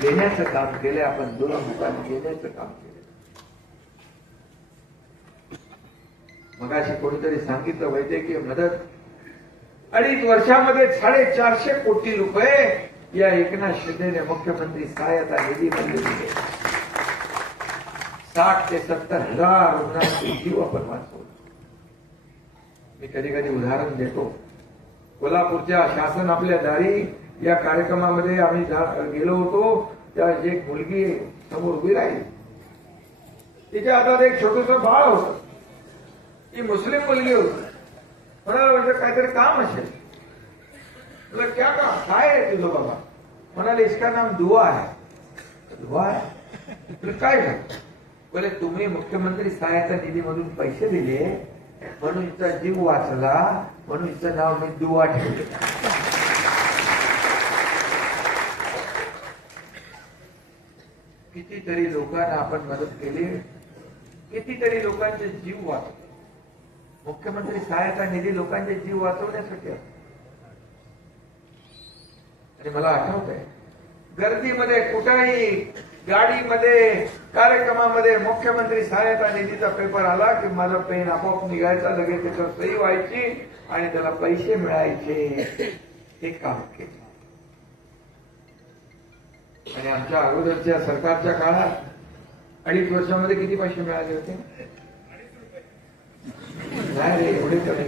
देण्याचं काम केलंय, आपण दोन मुखाने देण्याचं काम केलं. मगाशी कोणीतरी सांगितलं वैद्यकीय मदत 2.5 वर्षामध्ये 450 कोटी रुपये या एकनाथ शिंदेने मुख्यमंत्री सहायता निधीमध्ये दिले. 60 ते 70 हजार रुग्णांचे जीव आपण वाचवले. मी कधी कधी उदाहरण देतो. कोल्हापूरच्या शासन आपल्या दारी या कार्यक्रमामध्ये आम्ही गेलो होतो. त्या एक मुलगी समोर उभी राहिली. तिच्या हातात एक छोटंसं बाळ होतं. ती मुस्लिम मुलगी होती. म्हणाला म्हणजे काहीतरी काम असेल. मतलब क्या काम, काय आहे तुझं बाबा? म्हणाले इसका नाम दुआ है. दुआ है काय करतो? बोले तुम्ही मुख्यमंत्री सहायता निधीमधून पैसे दिले म्हणून हिचा जीव वाचला, म्हणून हिचं नाव मी दुआ ठेवले. कितीतरी लोकांना आपण मदत केली, कितीतरी लोकांचे जीव वाचले. मुख्यमंत्री सहायता निधी लोकांचे जीव वाचवण्यासाठी. आणि मला आठवत आहे गर्दीमध्ये कुठेही गाडीमध्ये कार्यक्रमामध्ये मुख्यमंत्री सहायता निधीचा पेपर आला की माझा पेन आपोआप निघायचा, लगेच त्याच्यावर सही व्हायची आणि त्याला पैसे मिळायचे. हे काम केले. आणि आमच्या अगोदरच्या सरकारच्या काळात 2.5 वर्षामध्ये किती पैसे मिळाले होते? नाही रे, एवढे कमी.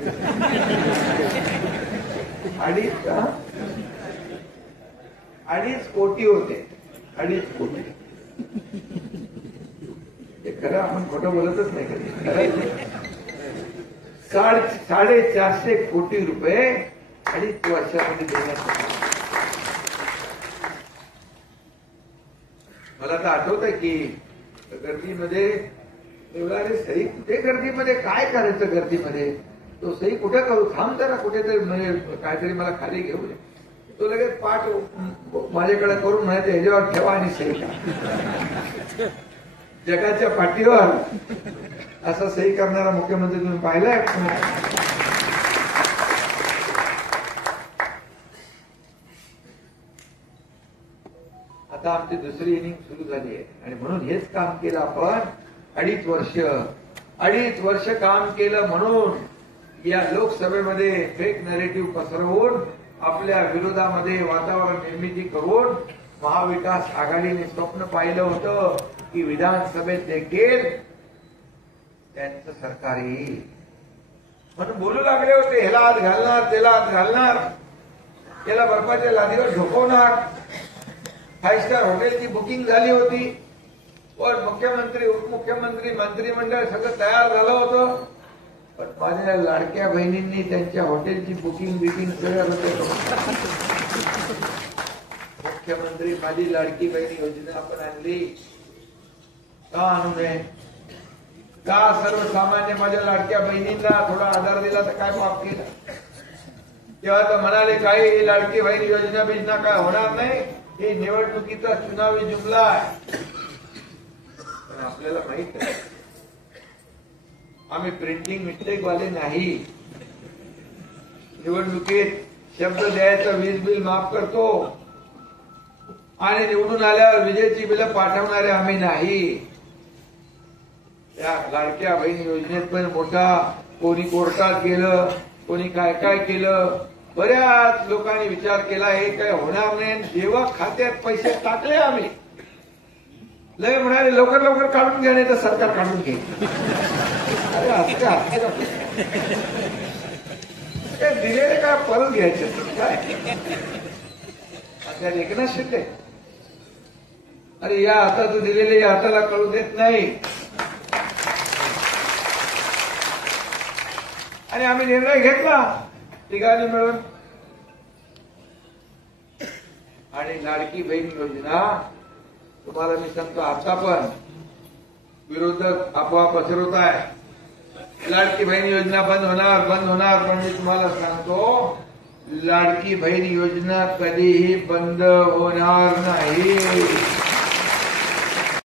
2.5 कोटी होते. 2.5 कोटी. हे खरं आपण खोटं बोलतच नाही कधी. 450 कोटी रुपये 2.5 वर्षामध्ये देण्यात. मला तर आठवत आहे की गर्दीमध्ये रे सही कुठे, गर्दीमध्ये काय करायचं? गर्दीमध्ये तो सही कुठे करू? थांब जरा कुठेतरी, म्हणजे काहीतरी मला खाली घेऊ दे. तो लगेच पाठ माझ्याकडे करून म्हणायचं ह्याच्यावर ठेवा आणि सही करा. जगाच्या पाठीवर असा सही करणारा मुख्यमंत्री तुम्ही पाहिलाय? आता आमची दुसरी इनिंग सुरू झाली आहे आणि म्हणून हेच काम केलं आपण. 2.5 वर्ष काम केलं म्हणून या लोकसभेमध्ये फेक नरेटिव्ह पसरवून आपल्या विरोधामध्ये वातावरण निर्मिती करून महाविकास आघाडीने स्वप्न पाहिलं होतं की विधानसभेत देखील त्यांचं सरकार येईल म्हणून बोलू लागले होते. ह्याला हात घालणार, त्याला हात घालणार, त्याला बर्फाच्या लादीवर झोपवणार. 5 स्टार हॉटेलची बुकिंग झाली होती. पण मुख्यमंत्री, उपमुख्यमंत्री, मंत्रिमंडळ सगळं तयार झालं होतं. पण माझ्या लाडक्या बहिणींनी त्यांच्या हॉटेलची बुकिंग सगळं होतं. मुख्यमंत्री माझी लाडकी बहिणी योजना आपण आणली. का आणू नये? का सर्वसामान्य माझ्या लाडक्या बहिणींना थोडा आधार दिला तर काय पाप केलं? तेव्हा तर म्हणाले काही लाडकी बहीण योजना बिजना काय होणार नाही, हे निवडणुकीचा चुनावी जुमला आहे. पण आपल्याला माहित आहे आम्ही प्रिंटिंग मिस्टेक वाले नाही. निवडणुकीत शब्द द्यायचा, वीज बिल माफ करतो आणि निवडून आल्यावर विजेची बिलं पाठवणारे आम्ही नाही. त्या लाडक्या बहीण योजनेत पण मोठा कोणी कोर्टात गेलं, कोणी काय काय केलं. बऱ्याच लोकांनी विचार केला हे काय होणार नाही. जेव्हा खात्यात पैसे टाकले आम्ही लय म्हणाले लवकर लवकर काढून घ्या नाही तर सरकार काढून घे. अरे असं काय दिलेले काय परत घ्यायचे काय? आता एकनाथ शिंदे अरे या हाताचं दिलेले या हाताला कळू देत नाही. आणि आम्ही निर्णय घेतला तिघांनी मिळून. आणि लाडकी बहीण योजना तुम्हाला मी सांगतो, आता पण विरोधक अफवा पसरवत आहे लाडकी बहीण योजना बंद होणार बंद होणार. पण मी तुम्हाला सांगतो लाडकी बहीण योजना कधीही बंद होणार नाही.